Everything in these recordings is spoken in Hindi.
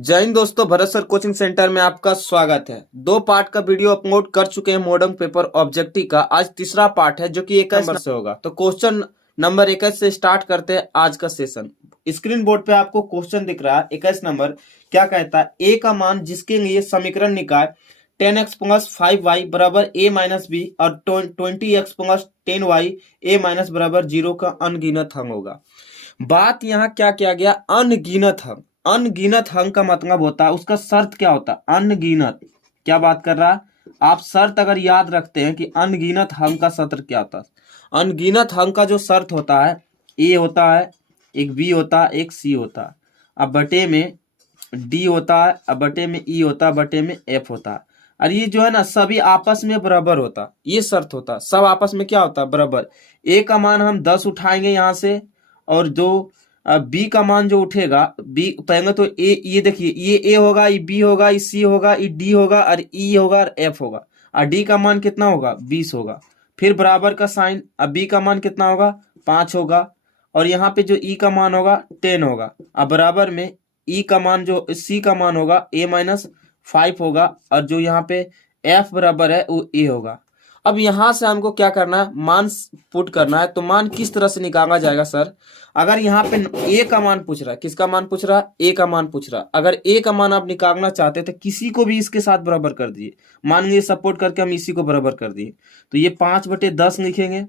जय हिंद दोस्तों, भरत सर कोचिंग सेंटर में आपका स्वागत है। 2 पार्ट का वीडियो अपलोड कर चुके हैं मॉडर्न पेपर ऑब्जेक्टिव का। आज तीसरा पार्ट है जो कि 21 नंबर से होगा। तो क्वेश्चन नंबर 21 से स्टार्ट करते हैं आज का सेशन। स्क्रीन बोर्ड पे आपको क्वेश्चन दिख रहा है 21 नंबर। क्या कहता है? ए का मान जिसके लिए समीकरण निकाय 10x प्लस 5y बराबर a माइनस बी और 20x plus 10y a minus बराबर 0 का अनगिनत अंक होगा। बात यहाँ क्या किया गया? अनगिनत अंक। अनगिनत अंक का मतलब होता है, उसका शर्त क्या होता है? अनगिनत। क्या बात कर रहा है? आप शर्त अगर याद रखते हैं कि अनगिनत अंक का शर्त क्या होता है, अनगिनत अंक का जो शर्त होता है, ए होता है, एक बी होता है, एक सी होता है, अब बटे में डी होता है, अब बटे में ई होता है, बटे में एफ होता है। और ये जो है ना सभी आपस में बराबर होता है, ये शर्त होता है। सब आपस में क्या होता है? बराबर। ए का मान हम 10 उठाएंगे यहाँ से, और जो बी का मान जो उठेगा, बी पाएंगे तो ए, ये देखिए, ये ए होगा, ये बी होगा, ये सी होगा, ये डी होगा, और ई होगा, और एफ होगा। और डी का मान कितना होगा? 20 होगा। फिर बराबर का साइन, अब बी का मान कितना होगा? 5 होगा। और यहाँ पे जो ई का मान होगा 10 होगा। अब बराबर में ई का मान, जो सी का मान होगा ए माइनस 5 होगा, और जो यहाँ पे एफ बराबर है वो ए होगा। अब यहां से हमको क्या करना है? मान पुट करना है। तो मान किस तरह से निकाला जाएगा सर? अगर यहाँ पे ए का मान पूछ रहा है, किसका मान पूछ रहा है? ए का मान पूछ रहा है। अगर ए का मान आप निकालना चाहते तो किसी को भी इसके साथ बराबर कर दिए। मान लीजिए सपोर्ट करके हम इसी को बराबर कर दिए, तो ये 5/10 लिखेंगे,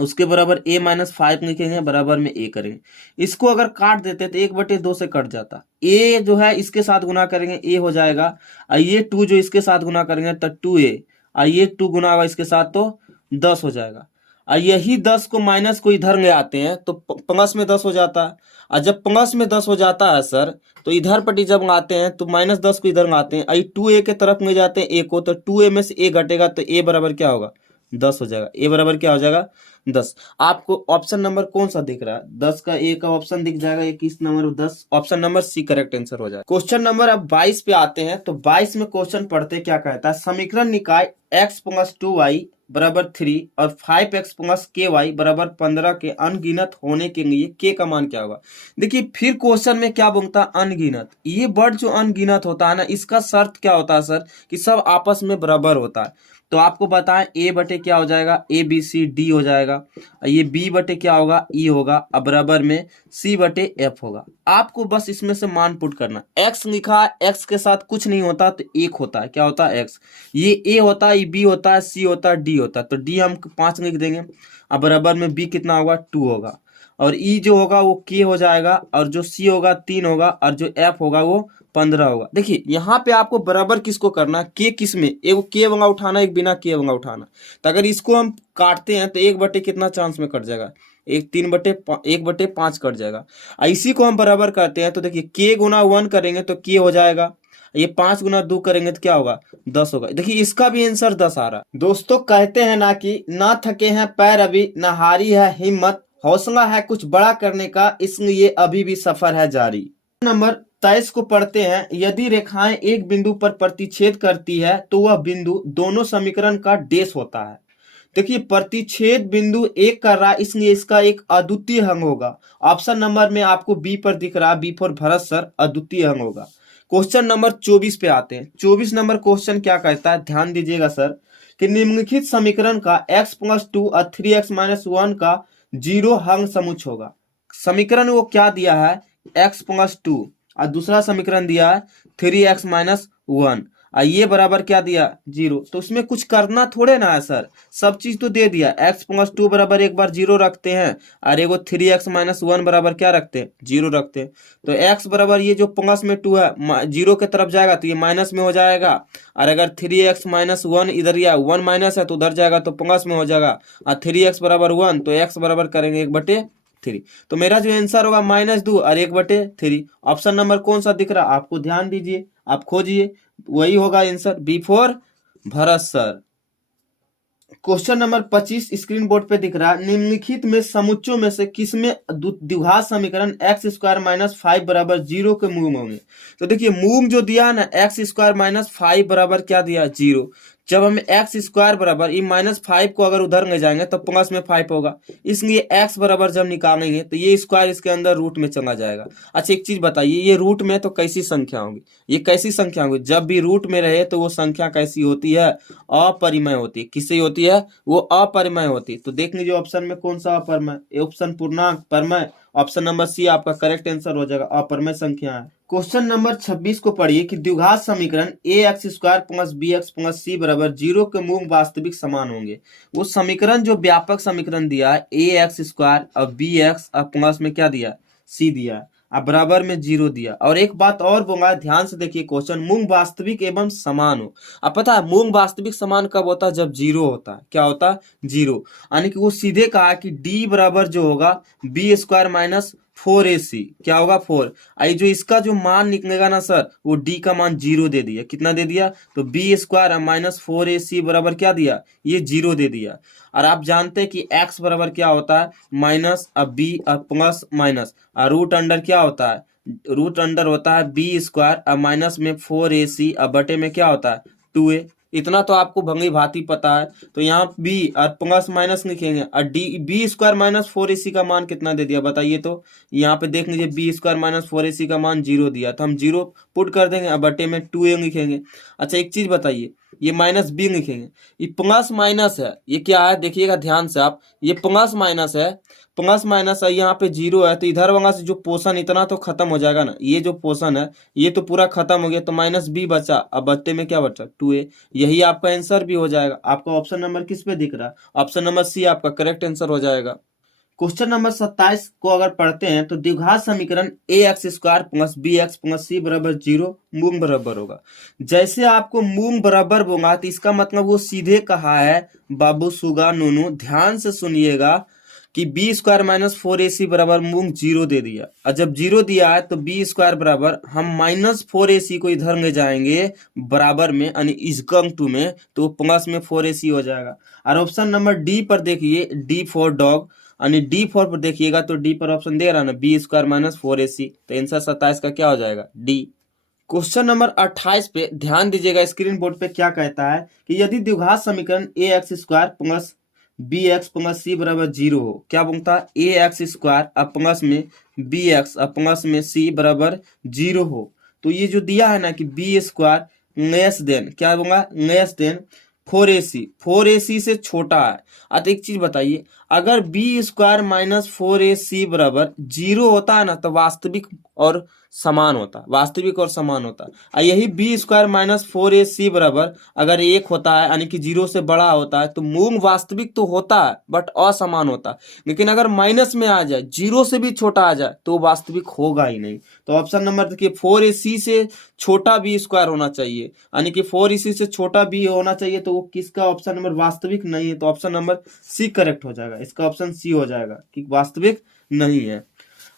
उसके बराबर a माइनस 5 लिखेंगे, बराबर में a करेंगे। इसको अगर काट देते तो 1/2 से कट जाता। a जो है इसके साथ गुना करेंगे a हो जाएगा, और ये 2 जो इसके साथ गुना करेंगे तो 2a, और ये 2 गुना होगा इसके साथ तो 10 हो जाएगा। और यही 10 को माइनस को इधर ले आते हैं तो प्लस में 10 हो जाता है। और जब प्लस में 10 हो जाता है सर, तो इधर पट्टी जब लाते हैं तो माइनस 10 को इधर लाते हैं, और 2a के तरफ ले जाते हैं a को, तो 2a में से a घटेगा तो a बराबर क्या होगा? 10 हो जाएगा। ए बराबर क्या हो जाएगा? 10। आपको ऑप्शन नंबर कौन सा दिख रहा है? 10 का ए का ऑप्शन दिख जाएगा। 21 number 10, option number C correct answer हो जाएगा। क्वेश्चन नंबर अब 22 पे आते हैं। तो 22 में क्वेश्चन पढ़ते क्या कहता है? समीकरण निकाय x प्लस 2y बराबर 3 और 5x प्लस के वाई बराबर 15 के अनगिनत होने के लिए k का मान क्या होगा? देखिए फिर क्वेश्चन में क्या बोलता है? अनगिनत। ये वर्ड जो अनगिनत होता है ना, इसका शर्त क्या होता है सर? कि सब आपस में बराबर होता है। तो आपको बताएं a बटे क्या हो जाएगा? ए बी सी डी हो जाएगा। ये b बटे क्या होगा? ई होगा। अब बराबर में c बटे एफ होगा। आपको बस इसमें से मान पुट करना। x लिखा है, x के साथ कुछ नहीं होता तो 1 होता है। क्या होता है? x। ये a होता है, ये b होता है, c होता है, d होता है। तो d हम 5 लिख देंगे। अब बराबर में b कितना होगा? 2 होगा। और e जो होगा वो k हो जाएगा, और जो c होगा 3 होगा, और जो f होगा वो 15 होगा। देखिए यहाँ पे आपको बराबर किसको करना? के किस में? एक के वाला उठाना, एक बिना के वाला उठाना। तो अगर इसको हम काटते हैं तो 1 बटे कितना चांस में कट जाएगा? 1/5 कट जाएगा। इसी को हम बराबर करते हैं तो देखिए के गुना 1 करेंगे तो के हो जाएगा, ये 5 गुना 2 करेंगे तो क्या होगा? 10 होगा। देखिए इसका भी आंसर 10 आ रहा है। दोस्तों कहते हैं ना कि ना थके हैं पैर अभी, ना हारी है हिम्मत, हौसला है कुछ बड़ा करने का, इसलिए अभी भी सफर है जारी। नंबर 23 को पढ़ते हैं। यदि रेखाएं एक बिंदु पर प्रतिच्छेद करती है तो वह बिंदु दोनों समीकरण का डेश होता है। देखिए प्रतिच्छेद बिंदु एक कर रहा है, इसलिए इसका एक अद्वितीय अंग होगा। ऑप्शन नंबर में आपको बी पर दिख रहा है, बी फॉर भरत सर, अद्वितीय अंग होगा। क्वेश्चन नंबर 24 पे आते हैं। 24 नंबर क्वेश्चन क्या कहता है? ध्यान दीजिएगा सर, कि निम्नलिखित समीकरण का x प्लस 2 और 3x माइनस 1 का 0 अंग समुच्च होगा। समीकरण वो क्या दिया है? x प्लस 2, और दूसरा समीकरण दिया है 3x माइनस 1, और ये बराबर क्या दिया? 0। तो उसमें कुछ करना थोड़े ना है सर, सब चीज तो दे दिया। x प्लस 2 बराबर एक बार 0 रखते हैं, और एगो 3x माइनस 1 बराबर क्या रखते हैं? 0 रखते हैं। तो x बराबर ये जो प्लस में 2 है 0 के तरफ जाएगा तो ये माइनस में हो जाएगा, और अगर 3x माइनस 1 इधर या 1 माइनस है तो उधर जाएगा तो प्लस में हो जाएगा, और 3x बराबर 1 तो x बराबर करेंगे 1/3। तो मेरा जो आंसर होगा -2 और 1/3। ऑप्शन नंबर कौन सा दिख रहा है? आपको ध्यान दीजिए, आप खोजिए, वही होगा answer, B for Bharat sir. Question number 25 screen board पे दिख रहा है। निम्नलिखित में समुच्चों में से किसमें द्विघात समीकरण x² माइनस 5 बराबर 0 के मूल होंगे? तो देखिए मूल जो दिया है ना, x² माइनस 5 बराबर क्या दिया? 0। जब हम एक्स स्क्वायर बराबर ये -5 को अगर उधर ले जाएंगे तो प्लस में 5 होगा, इसलिए एक्स बराबर जब निकालेंगे तो ये स्क्वायर इसके अंदर रूट में चला जाएगा। अच्छा एक चीज बताइए, ये रूट में तो कैसी संख्या होगी, ये कैसी संख्या होगी, जब भी रूट में रहे तो वो संख्या कैसी होती है, अपरिमेय होती है। किससे होती है, वो अपरिमेय होती है। तो देख लीजिए ऑप्शन में कौन सा अपरिमेय, ऑप्शन पूर्णांक परिमेय, ऑप्शन नंबर सी आपका करेक्ट आंसर हो जाएगा, अपरिमेय संख्या है। क्वेश्चन नंबर 26 को पढ़िए कि द्विघात समीकरण a x square plus b x plus c बराबर 0 के मूल वास्तविक समान होंगे। वो समीकरण जो व्यापक समीकरण दिया है ए एक्स स्क्वायर और बी एक्स और प्लस में क्या दिया, सी दिया है, अब बराबर में 0 दिया। और एक बात और बोला, ध्यान से देखिए क्वेश्चन, मूल वास्तविक एवं समान हो। अब पता है मूल वास्तविक समान कब होता है, जब 0 होता है। क्या होता है, 0। यानी कि वो सीधे कहा कि डी बराबर जो होगा बी स्क्वायर माइनस 4ac, क्या होगा 4। आई जो इसका जो मान निकलेगा ना सर, वो d का मान 0 दे दिया। कितना दे दिया, तो बी स्क्वायर माइनस 4ac बराबर क्या दिया, ये 0 दे दिया। और आप जानते हैं कि x बराबर क्या होता है, माइनस अब b और प्लस माइनस, और रूट अंडर क्या होता है, रूट अंडर होता है बी स्क्वायर और माइनस में 4ac और बटे में क्या होता है 2a। इतना तो आपको भंगी भांति पता है। तो यहाँ b और प्लस माइनस लिखेंगे, और D B square minus 4ac का मान कितना दे दिया बताइए। तो यहाँ पे देख लीजिए बी स्क्वायर माइनस 4ac का मान 0 दिया, तो हम 0 पुट कर देंगे और बटे में 2a लिखेंगे। अच्छा एक चीज बताइए, ये माइनस बी लिखेंगे, ये प्लस माइनस है, ये क्या है देखिएगा ध्यान से आप, ये प्लस माइनस है, प्लस माइनस है, यहाँ पे 0 है, तो इधर वाला से जो पोर्शन इतना तो खत्म हो जाएगा ना, ये जो पोर्शन है ये तो पूरा खत्म हो गया, तो माइनस बी बचा, अब बच्चे में क्या बचा 2a। यही आपका आंसर भी हो जाएगा। आपका ऑप्शन नंबर किस पे दिख रहा है, ऑप्शन नंबर सी आपका करेक्ट आंसर हो जाएगा। क्वेश्चन नंबर 27 को अगर पढ़ते हैं तो द्विघात समीकरण a x square plus b x plus c बराबर 0 मूल बराबर होगा। जैसे आपको मूल बराबर बोला तो इसका मतलब वो सीधे कहा है, बाबू सुगा नूनू ध्यान से सुनिएगा, कि बी स्क्वायर माइनस 4ac बराबर मूल 0 दे दिया। और जब 0 दिया है तो बी स्क्वायर बराबर हम माइनस 4ac को इधर ले जाएंगे बराबर में, यानी इजकम टू में, तो प्लस में 4ac हो जाएगा। और ऑप्शन नंबर डी पर देखिए, डी फॉर डॉग, यानी डी फोर पर देखिएगा तो डी पर ऑप्शन दे रहा है ना, बी स्क्वायर माइनस 4ac, तो आंसर 27 का क्या हो जाएगा, डी। क्वेश्चन नंबर 28 पे ध्यान दीजिएगा, स्क्रीन बोर्ड पे क्या कहता है कि यदि द्विघात समीकरण a x square plus b x plus c बराबर 0 हो, क्या बोलता है, ए एक्स स्क्वायर प्लस में बी एक्स प्लस में सी बराबर 0 हो, तो ये जो दिया है ना कि बी स्क्वायर लेस देन, क्या बोला, लेस देन 4ac से छोटा है। अब एक चीज बताइए, अगर बी स्क्वायर माइनस 4ac बराबर 0 होता है ना, तो वास्तविक और समान होता, वास्तविक और समान होता है। यही बी स्क्वायर माइनस 4ac बराबर अगर 1 होता है, यानी कि 0 से बड़ा होता है, तो मूल वास्तविक तो होता है बट असमान होता है। लेकिन अगर माइनस में आ जाए, 0 से भी छोटा आ जाए, तो वास्तविक होगा ही नहीं। तो ऑप्शन नंबर देखिए, 4ac से छोटा बी स्क्वायर होना चाहिए, यानी कि 4ac से छोटा बी होना चाहिए, तो वो किसका ऑप्शन नंबर वास्तविक नहीं है, तो ऑप्शन नंबर सी करेक्ट हो जाएगा। इसका ऑप्शन सी हो जाएगा कि वास्तविक नहीं है।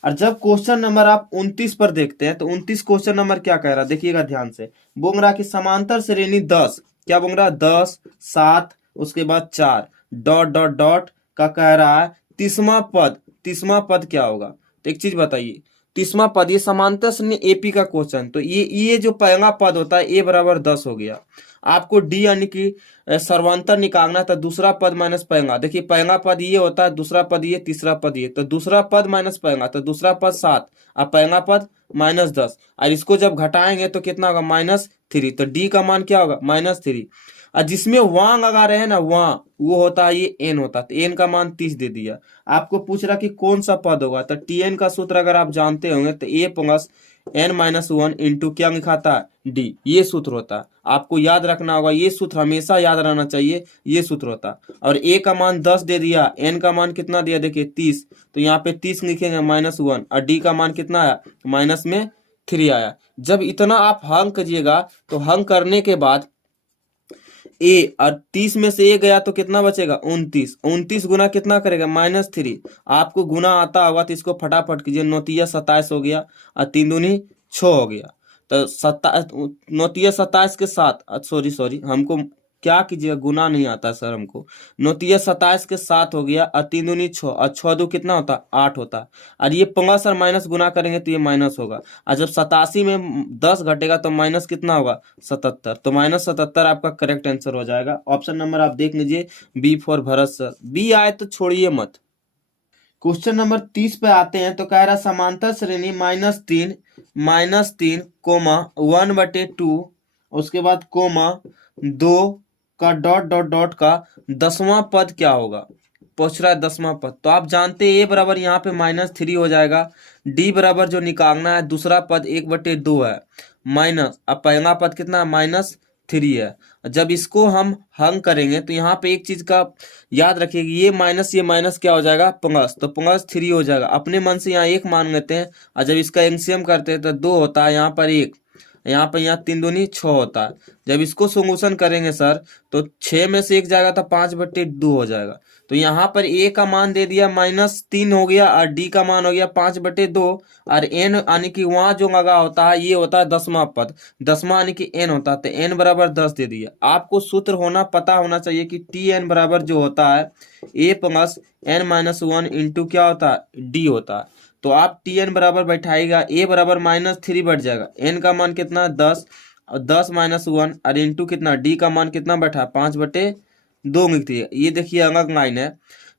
और जब क्वेश्चन नंबर आप 29 पर देखते हैं तो 29 क्वेश्चन नंबर क्या कह रहा है देखिएगा ध्यान से, बोल रहा कि समांतर श्रेणी 10, क्या बोल रहा है 10 7 उसके बाद 4 डॉट डॉट डॉट का कह रहा है तीसवा पद क्या होगा। तो एक चीज बताइए, तीसवा पद, ये समांतर श्रेणी एपी का क्वेश्चन, तो ये जो पहला पद होता है ए बराबर 10 हो गया। आपको डी यानी कि सर्वांतर निकालना था, दूसरा पद माइनस पहला, देखिए पहला पद ये होता है, दूसरा पद ये, तीसरा पद ये, तो दूसरा पद माइनस पहला, तो दूसरा पद 7 और पहला पद -10, और इसको जब घटाएंगे तो कितना होगा -3, तो डी का मान क्या होगा -3। और जिसमें वहां लगा रहे हैं ना, वहां वो होता है ये एन होता है, तो एन का मान 30 दे दिया। आपको पूछ रहा कि कौन सा पद होगा, तो टी एन का सूत्र अगर आप जानते होंगे तो ए प्लस n-1 इंटू क्या लिखा था डी, ये सूत्र होता है। आपको याद रखना होगा, ये सूत्र हमेशा याद रहना चाहिए, ये सूत्र होता। और ए का मान 10 दे दिया, एन का मान कितना दिया देखिए 30, तो यहाँ पे 30 लिखेंगे -1, और डी का मान कितना आया -3 आया। जब इतना आप हल करिएगा तो हल करने के बाद ए और 30 में से ए गया तो कितना बचेगा 29 गुना कितना करेगा -3। आपको गुना आता होगा तो इसको फटाफट कीजिए, 9 27 हो गया और 3 दूनी 6 हो गया, तो 9 27 के साथ सॉरी हमको क्या कीजिएगा, गुना नहीं आता सर हमको। 9 27 के 7 हो गया, और 3 दूनी 6, और 6 दो कितना होता है, 8 होता है। और ये प्लस और माइनस गुना करेंगे तो ये माइनस होगा, और जब 87 में 10 घटेगा तो माइनस कितना होगा, 77। तो -77 आपका करेक्ट आंसर हो जाएगा। ऑप्शन नंबर आप देख लीजिए, B for Bharat sir. B आए तो छोड़िए मत। क्वेश्चन नंबर 30 पे आते हैं, तो कह रहा समांतर श्रेणी -3 कोमा 1/2, उसके बाद कोमा 2 का डॉट डॉट डॉट का 10वां पद क्या होगा, पूछ रहा है 10वां पद। तो आप जानते हैं ए बराबर यहाँ पे -3 हो जाएगा, डी बराबर जो निकालना है दूसरा पद 1/2 है, माइनस अब पहला पद कितना है, -3 है। जब इसको हम हल करेंगे तो यहाँ पे एक चीज का याद रखिएगा, ये माइनस क्या हो जाएगा, प्लस, तो +3 हो जाएगा। अपने मन से यहाँ 1 मान लेते हैं, और जब इसका एलसीएम करते हैं तो 2 होता है, यहाँ पर 1, यहाँ पर यहाँ 3 दूनी 6 होता है। जब इसको सोल्यूशन करेंगे सर तो 6 में से 1 जाएगा तो 5/2 हो जाएगा। तो यहाँ पर ए का मान दे दिया -3 हो गया, और डी का मान हो गया 5/2, और एन यानी कि वहां जो लगा होता है ये होता है 10वां पद, 10वां यानी कि एन होता है, तो एन बराबर 10 दे दिया। आपको सूत्र पता होना चाहिए कि टी एन बराबर जो होता है ए प्लस एन -1 इंटू क्या होता है, डी होता है। तो आप टी एन बराबर बैठाएगा, ए बराबर -3 बढ़ जाएगा, एन का मान कितना 10, और 10 -1 और इंटू कितना, डी का मान कितना बैठा 5/2 लिख दिए। ये देखिए अलग लाइन है।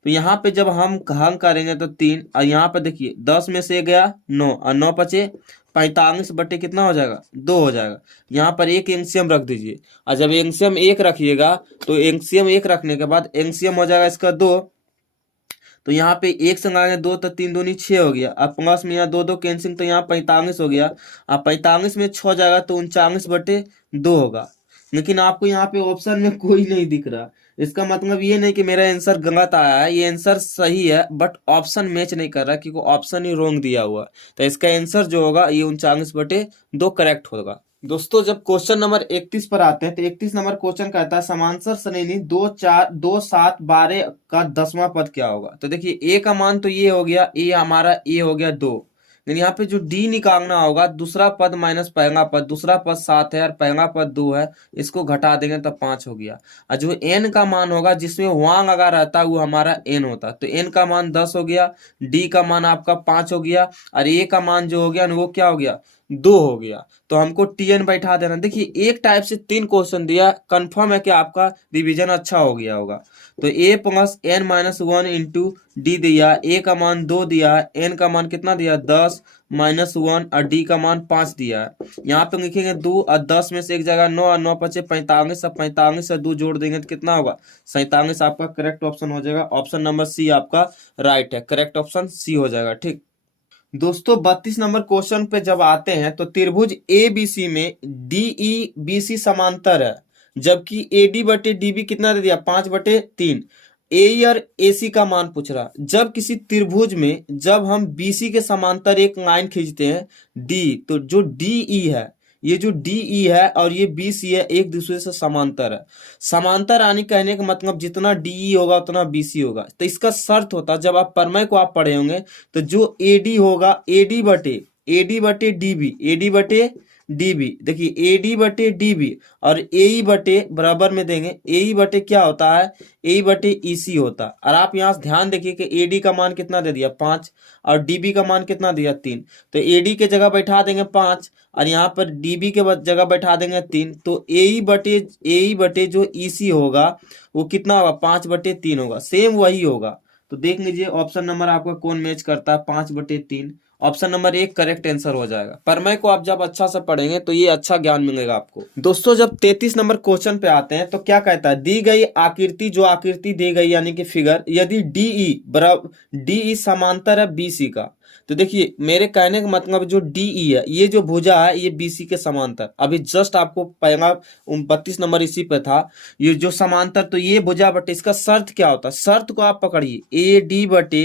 तो यहाँ पे जब हम हल करेंगे तो 3, और यहाँ पे देखिए 10 में से गया 9, और 9 बचे 45 बटे कितना हो जाएगा, 2 हो जाएगा। यहाँ पर एक एलसीएम रख दीजिए, और जब एलसीएम 1 रखिएगा तो एलसीएम 1 रखने के बाद एलसीएम हो जाएगा इसका 2। तो यहाँ पे 1 से लगाएंगे 2, तो 3 दूनी 6 हो गया, अब प्लस में यहाँ 2 कैंसिल, तो यहाँ 45 हो गया। अब 45 में 6 जाएगा तो 39/2 होगा। लेकिन आपको यहाँ पे ऑप्शन में कोई नहीं दिख रहा, इसका मतलब ये नहीं कि मेरा आंसर गलत आया है, ये आंसर सही है, बट ऑप्शन मैच नहीं कर रहा क्योंकि ऑप्शन ही रॉन्ग दिया हुआ। तो इसका आंसर जो होगा ये 39/2 करेक्ट होगा। दोस्तों जब क्वेश्चन नंबर 31 पर आते हैं तो 31 नंबर क्वेश्चन कहता है समांतर श्रेणी 2 4 2 7 12 का 10वां पद क्या होगा। तो देखिए ए का मान तो ये हो गया, ए हमारा ए हो गया 2, लेकिन यहाँ पे जो डी निकालना होगा दूसरा पद माइनस पहला पद, दूसरा पद 7 है और पहला पद 2 है, इसको घटा देंगे तो 5 हो गया। और जो एन का मान होगा जिसमें वहां लगा रहता है वो हमारा एन होता है, तो एन का मान 10 हो गया, डी का मान आपका 5 हो गया, और ए का मान जो हो गया वो क्या हो गया, 2 हो गया। तो हमको टीएन बैठा देना। देखिए एक टाइप से 3 क्वेश्चन दिया, कंफर्म है कि आपका रिवीजन अच्छा हो गया होगा। तो ए प्लस एन -1 इंटू डी दिया, ए का मान 2 दिया, एन का मान कितना दिया 10 -1 और डी का मान 5 दिया है। यहाँ पे लिखेंगे 2 और 10 में से एक जगह 9 और 9 बचे 45, अब 45 से 2 जोड़ देंगे तो कितना होगा 47। आपका करेक्ट ऑप्शन हो जाएगा, ऑप्शन नंबर सी आपका राइट है, करेक्ट ऑप्शन सी हो जाएगा। ठीक दोस्तों 32 नंबर क्वेश्चन पे जब आते हैं तो त्रिभुज ए बी सी में डी ई बी सी समांतर है, जबकि ए डी बटे डी बी कितना दे दिया 5/3। ए और ए सी का मान पूछ रहा। जब किसी त्रिभुज में जब हम बी सी के समांतर एक लाइन खींचते हैं डी, तो जो डी ई है, ये जो डी ई है और ये बी सी है एक दूसरे से समांतर है। समांतर आने कहने का मतलब जितना डी ई होगा उतना बी सी होगा। तो इसका शर्त होता जब आप प्रमेय को आप पढ़े होंगे तो जो ए डी होगा ए डी बटे डी बी, ए डी बटे डी बी, देखिए ए डी बटे डी बी और ए ई बटे बराबर में देंगे, ए ई बटे क्या होता है ए ई बटे ई सी होता है। और आप यहाँ से ध्यान देखिए कि ए डी का मान कितना दे दिया 5 और डी बी का मान कितना दिया 3, तो ए डी के जगह बैठा देंगे 5 और यहाँ पर डी बी के जगह बैठा देंगे 3, तो ए ई बटे जो ई सी होगा वो कितना होगा 5/3 होगा, सेम वही होगा। तो देख लीजिए ऑप्शन नंबर आपका कौन मैच करता है 5/3। ऑप्शन नंबर 1 करेक्ट आंसर हो जाएगा। प्रमेय को आप जब अच्छा से पढ़ेंगे तो ये अच्छा ज्ञान मिलेगा आपको। दोस्तों जब 33 नंबर क्वेश्चन पे आते हैं तो क्या कहता है, दी गई आकृति, जो आकृति दी गई यानी कि फिगर, यदि डीई समांतर है बीसी का। तो देखिए मेरे कहने का मतलब जो डीई है ये जो भुजा है ये बीसी के समांतर, अभी जस्ट आपको पहला 32 नंबर इसी पे था, ये जो समांतर, तो ये भुजा बटे इसका शर्त क्या होता है, शर्त को आप पकड़िए, ए डी बटे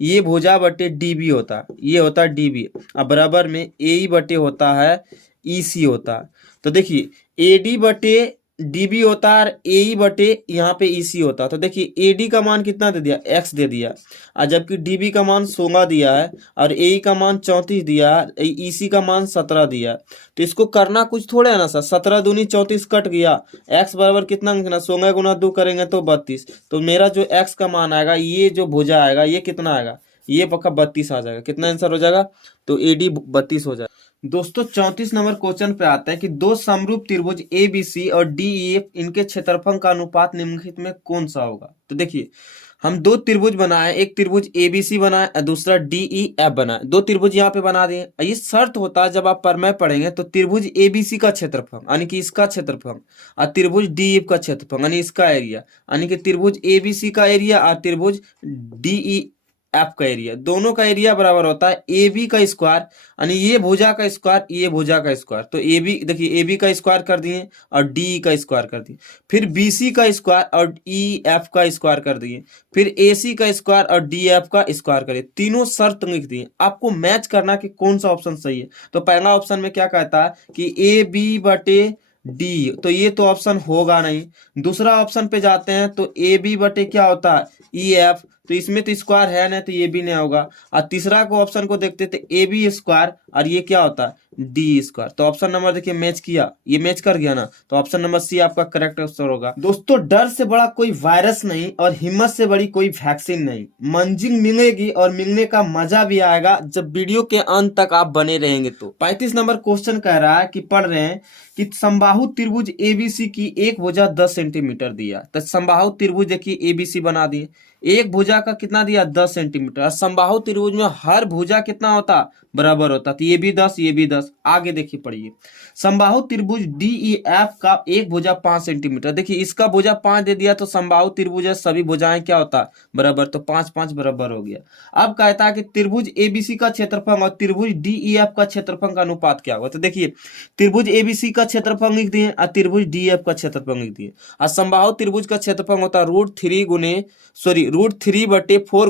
ये भुजा बटे डीबी होता है, ये होता है डीबी, अब बराबर में ए ई बटे होता है ई सी होता है। तो देखिए ए डी बटे डीबी होता है एई बटे यहाँ पे ईसी होता है। तो देखिए एडी का मान कितना दे दिया, एक्स दे दिया, और जबकि डीबी का मान 16 दिया है और एई का मान 34 दिया है, ईसी का मान 17 दिया है। तो इसको करना कुछ थोड़ा है ना सर, 17 दूनी 34 कट गया, एक्स बराबर कितना लिखना, 16 गुना 2 करेंगे तो 32। तो मेरा जो एक्स का मान आएगा, ये जो भुजा आएगा ये कितना आएगा, ये पक्का 32 आ जाएगा। कितना आंसर हो जाएगा, तो एडी 32 हो जाएगा। दोस्तों 34 नंबर क्वेश्चन पे आता है कि दो समरूप त्रिभुज ए बी सी और डी ई एफ, इनके क्षेत्रफल का अनुपात निम्नलिखित में कौन सा होगा। तो देखिए हम दो त्रिभुज बनाए, एक त्रिभुज ए बी सी बनाए और दूसरा डी ई एफ बनाए, दो त्रिभुज यहाँ पे बना दिए। ये शर्त होता है जब आप प्रमेय पढ़ेंगे तो त्रिभुज ए बी सी का क्षेत्रफल यानी कि इसका क्षेत्रफल और त्रिभुज डी एफ का क्षेत्रफल यानी इसका एरिया, यानी कि त्रिभुज ए बी सी का एरिया और त्रिभुज डी ई एफ का एरिया, दोनों का एरिया बराबर होता है ए बी का स्क्वायर यानी ये भुजा का स्क्वायर ये भुजा का स्क्वायर। तो ए बी देखिए ए बी का स्क्वायर कर दिए और डी का स्क्वायर कर दिए, फिर बी सी का स्क्वायर और ई एफ का स्क्वायर कर दिए, फिर ए सी का स्क्वायर और डी एफ का स्क्वायर करिए। तीनों शर्त लिख दिए, आपको मैच करना कि कौन सा ऑप्शन सही है। तो पहला ऑप्शन में क्या कहता है कि ए बी बटे डी, तो ये तो ऑप्शन होगा नहीं। दूसरा ऑप्शन पे जाते हैं तो ए बी बटे क्या होता है ई एफ, तो इसमें तो स्क्वायर है ना, तो ये भी नहीं होगा। और तीसरा को ऑप्शन को देखते थे ए बी स्क्वायर और ये क्या होता है डी स्क्वायर। तो ऑप्शन नंबर देखिए मैच किया, ये मैच कर गया ना, तो ऑप्शन नंबर सी आपका करेक्ट आंसर होगा। दोस्तों डर से बड़ा कोई वायरस नहीं और हिम्मत से बड़ी कोई वैक्सीन नहीं, मंजिल मिलेगी और मिलने का मजा भी आएगा जब वीडियो के अंत तक आप बने रहेंगे। तो 35 नंबर क्वेश्चन कह रहा है कि पढ़ रहे हैं कि समबाहु त्रिभुज एबीसी की एक भुजा 10 सेंटीमीटर दिया। तो समबाहु त्रिभुज देखिए एबीसी बना दिए, एक भुजा का कितना दिया 10 सेंटीमीटर। समबाहु त्रिभुज में हर भुजा कितना होता बराबर होता, तो ये भी 10 ये भी 10। आगे देखिए पढ़िए, समबाहु त्रिभुज डीईएफ का एक भुजा 5 सेंटीमीटर। देखिए इसका भुजा 5 दे दिया तो समबाहु त्रिभुज है, सभी भुजाएं क्या होता बराबर, तो 5 5 बराबर हो गया। अब कहता है कि त्रिभुज एबीसी का क्षेत्रफल और त्रिभुज डीईएफ का क्षेत्रफल का अनुपात क्या होगा। तो देखिए त्रिभुज एबीसी का क्षेत्रफल लिख दिए और त्रिभुज डीईएफ का क्षेत्रफल लिख दिए। और समबाहु त्रिभुज का क्षेत्रफल होता है √3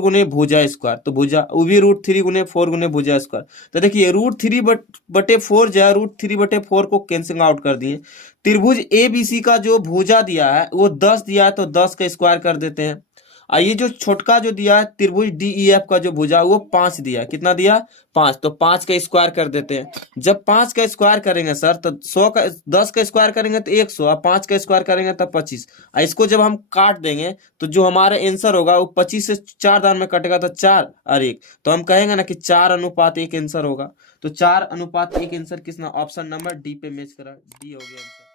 गुने भुजा स्क्वायर, तो भुजा वो भी √3 गुने 4 गुने भुजा स्क्वायर। तो देखिए √3/4 जो है √3/4 को कैंसिल आउट कर दिए। त्रिभुज एबीसी का जो भुजा दिया है वो 10 दिया है, तो 10 का स्क्वायर कर देते हैं। और ये जो छोटका जो दिया है त्रिभुज डीईएफ का जो भुजा वो 5 दिया, कितना दिया 5, तो 5 का स्क्वायर कर देते हैं। जब 5 का स्क्वायर करेंगे सर तो 10 का स्क्वायर करेंगे तो 100 और 5 का स्क्वायर करेंगे तो 25। और इसको जब हम काट देंगे तो जो हमारा आंसर होगा वो 25 से 4 दान में कटेगा तो 4 और 1, तो हम कहेंगे ना कि 4:1 आंसर होगा। तो 4:1 answer Kisna, option number D पे मैच करा, डी हो गया आंसर।